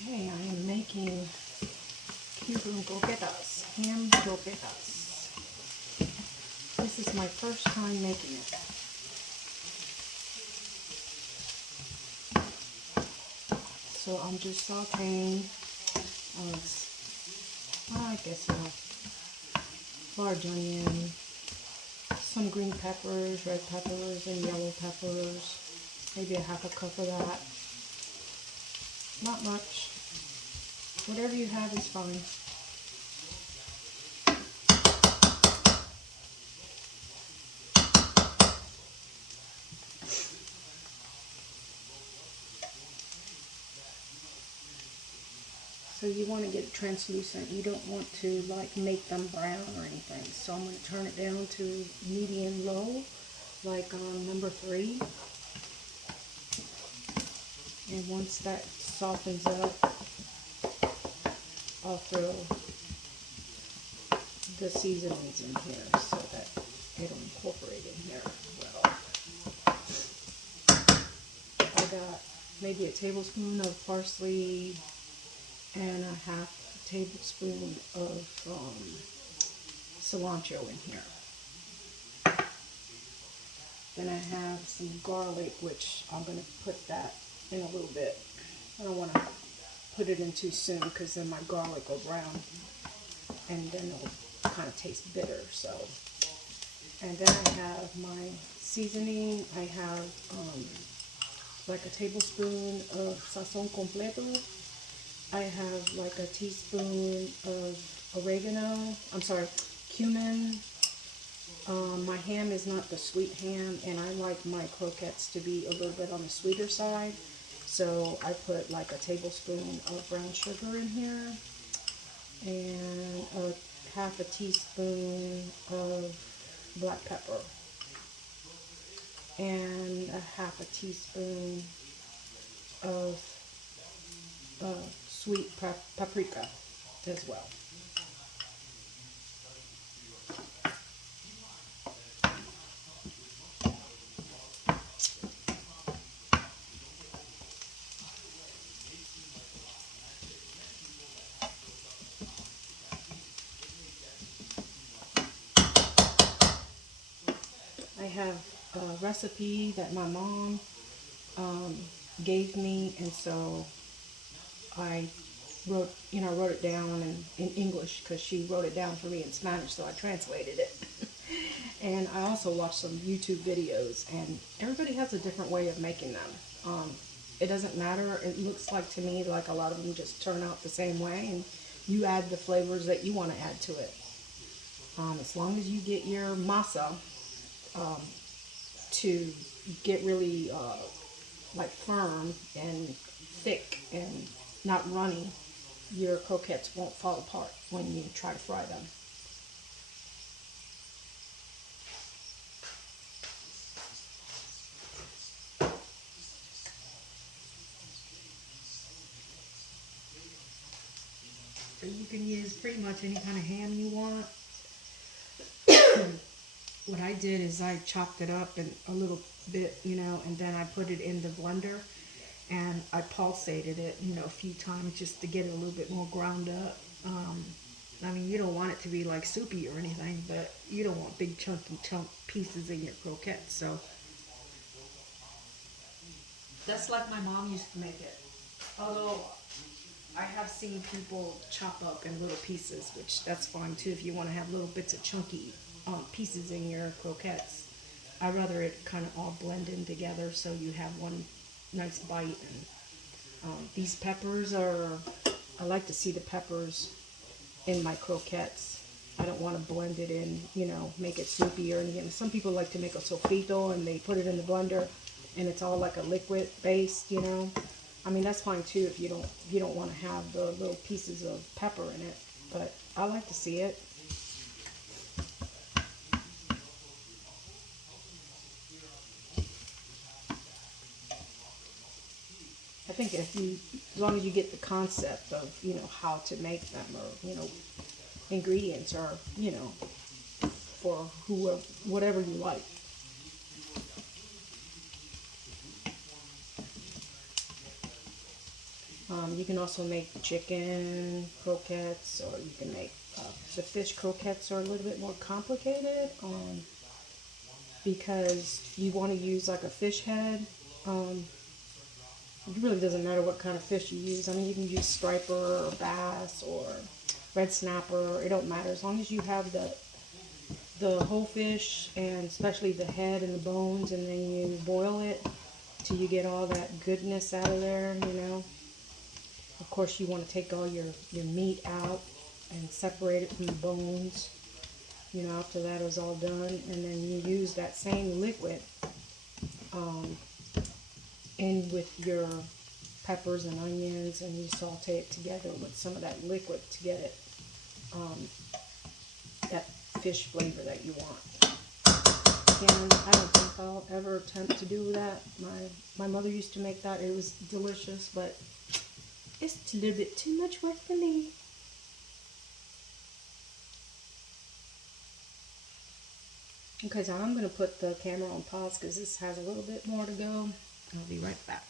Okay, I am making Cuban croquettes, ham croquettes. This is my first time making it. So I'm just sauteing, I guess a large onion, some green peppers, red peppers, and yellow peppers. Maybe a half a cup of that. Not much. Whatever you have is fine. So you want to get it translucent. You don't want to like make them brown or anything. So I'm going to turn it down to medium low, like on number 3. And once that softens up, I'll throw the seasonings in here so that it'll incorporate in here well. I got maybe a tablespoon of parsley and a half tablespoon of cilantro in here. Then I have some garlic, which I'm going to put that in a little bit. I don't want to put it in too soon because then my garlic will brown and then it'll kind of taste bitter. So, and then I have my seasoning. I have like a tablespoon of sazon completo. I have like a teaspoon of oregano. I'm sorry, cumin. My ham is not the sweet ham, and I like my croquettes to be a little bit on the sweeter side. So I put like a tablespoon of brown sugar in here, and half a teaspoon of black pepper, and a half a teaspoon of sweet paprika as well. I have a recipe that my mom gave me, and so I wrote it down in English because she wrote it down for me in Spanish, so I translated it. And I also watched some YouTube videos, and everybody has a different way of making them. It doesn't matter. It looks like to me like a lot of them just turn out the same way, and you add the flavors that you want to add to it. As long as you get your masa to get really like firm and thick and not runny, your croquettes won't fall apart when you try to fry them. So you can use pretty much any kind of ham you want. What I did is I chopped it up in a little bit, and then I put it in the blender and I pulsated it, a few times just to get it a little bit more ground up. I mean, you don't want it to be like soupy or anything, but you don't want big chunky pieces in your croquettes. So that's like my mom used to make it. Although I have seen people chop up in little pieces, which that's fine too if you want to have little bits of chunky pieces in your croquettes. I'd rather it kind of all blend in together so you have one nice bite. And these peppers I like to see the peppers in my croquettes. I don't want to blend it in, make it soupy or anything. Some people like to make a sofrito and they put it in the blender and it's all like a liquid based, I mean, that's fine too if you don't want to have the little pieces of pepper in it, but I like to see it. I think as long as you get the concept of, how to make them, or, ingredients, or, for whatever you like. You can also make chicken croquettes, or you can make the fish croquettes are a little bit more complicated because you want to use like a fish head. It really doesn't matter what kind of fish you use. I mean, you can use striper or bass or red snapper. It don't matter as long as you have the whole fish, and especially the head and the bones, and then you boil it till you get all that goodness out of there, you know. Of course, you want to take all your meat out and separate it from the bones, you know, after that is all done. And then you use that same liquid in with your peppers and onions, and you saute it together with some of that liquid to get it that fish flavor that you want. And I don't think I'll ever attempt to do that. My mother used to make that. It was delicious, but it's a little bit too much work for me. Okay, so I'm going to put the camera on pause because this has a little bit more to go. I'll be right back.